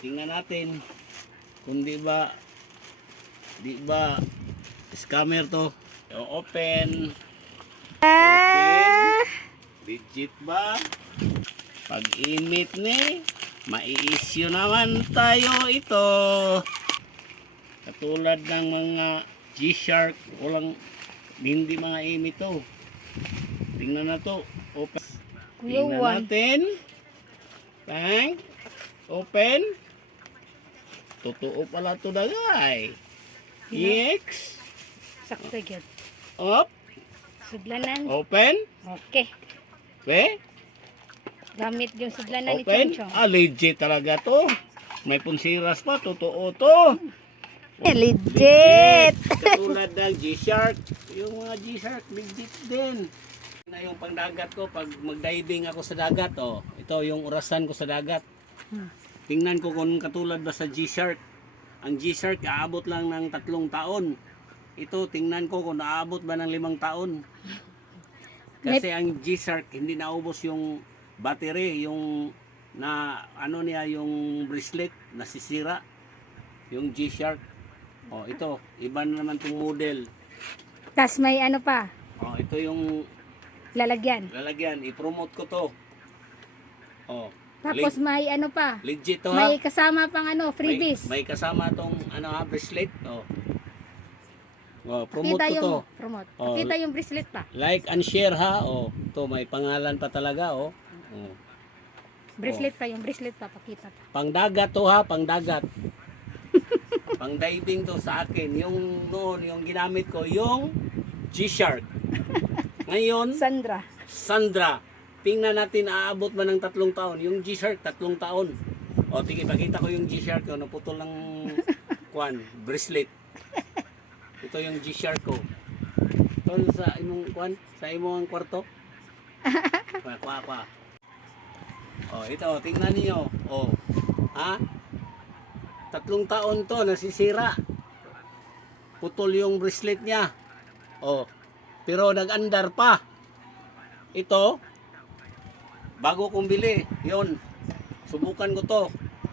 Tingnan natin kung di ba scammer to. Open. Legit ba? Pag imit ni, mai-issue naman tayo ito. Katulad ng mga G-Shark, hindi mga imit to. Tingnan na to. Open. Tingnan natin. Tang. Open. Totoo pala to dagay. X. Sakto gyud. Up. Sudlanan. Open. Okay. We. Gamit yung sudlanan ni Open. Chonchong. Legit talaga to. May punsiras pa. Totoo to. Legit. Katulad ng G-Shark. Yung mga G-Shark, legit din. Na yung pangdagat ko, pag mag-diving ako sa dagat, ito yung orasan ko sa dagat. Tingnan ko kung katulad ba sa G-Shark. Ang G-Shark, aabot lang ng 3 taon. Ito, tingnan ko kung naabot ba ng 5 taon. Kasi ang G-Shark, hindi naubos yung battery, yung yung bracelet, nasisira. Yung G-Shark. Ito, iba na naman itong model. Tas may ano pa, Ito yung lalagyan. I-promote ko to. Tapos may ano pa, Legit to ha. may kasama pang freebies. May kasama tong bracelet. Promote Kita ko yung to. promote. Kita yung bracelet pa. Like and share ha. Ito may pangalan pa talaga Bracelet pa yung bracelet pa, pakita pa. Pangdagat to ha, pangdagat. Pang diving to sa akin. Yung noon, yung ginamit ko, yung G-Shark. Ngayon, Sandra. Tingnan natin, aabot ba ng 3 taon? Yung G-Shark, 3 taon. Tingin, pakita ko yung G-Shark ko. Naputol ng bracelet. Ito yung G-Shark ko. Ito sa imong sa imong kwarto. Kwa. Ito, tingnan niyo. Ha? 3 taon to, nasisira. Putol yung bracelet niya. Pero nag-andar pa. Ito, bago kong bili, yun. Subukan ko to.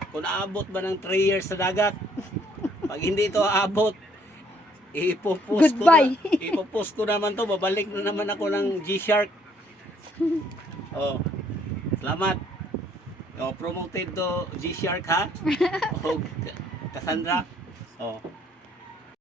Kung aabot ba ng 3 years sa dagat. Pag hindi ito aabot, ipopost ko naman to. Babalik na naman ako ng G-Shark. Salamat. Promoted to G-Shark ha. Cassandra.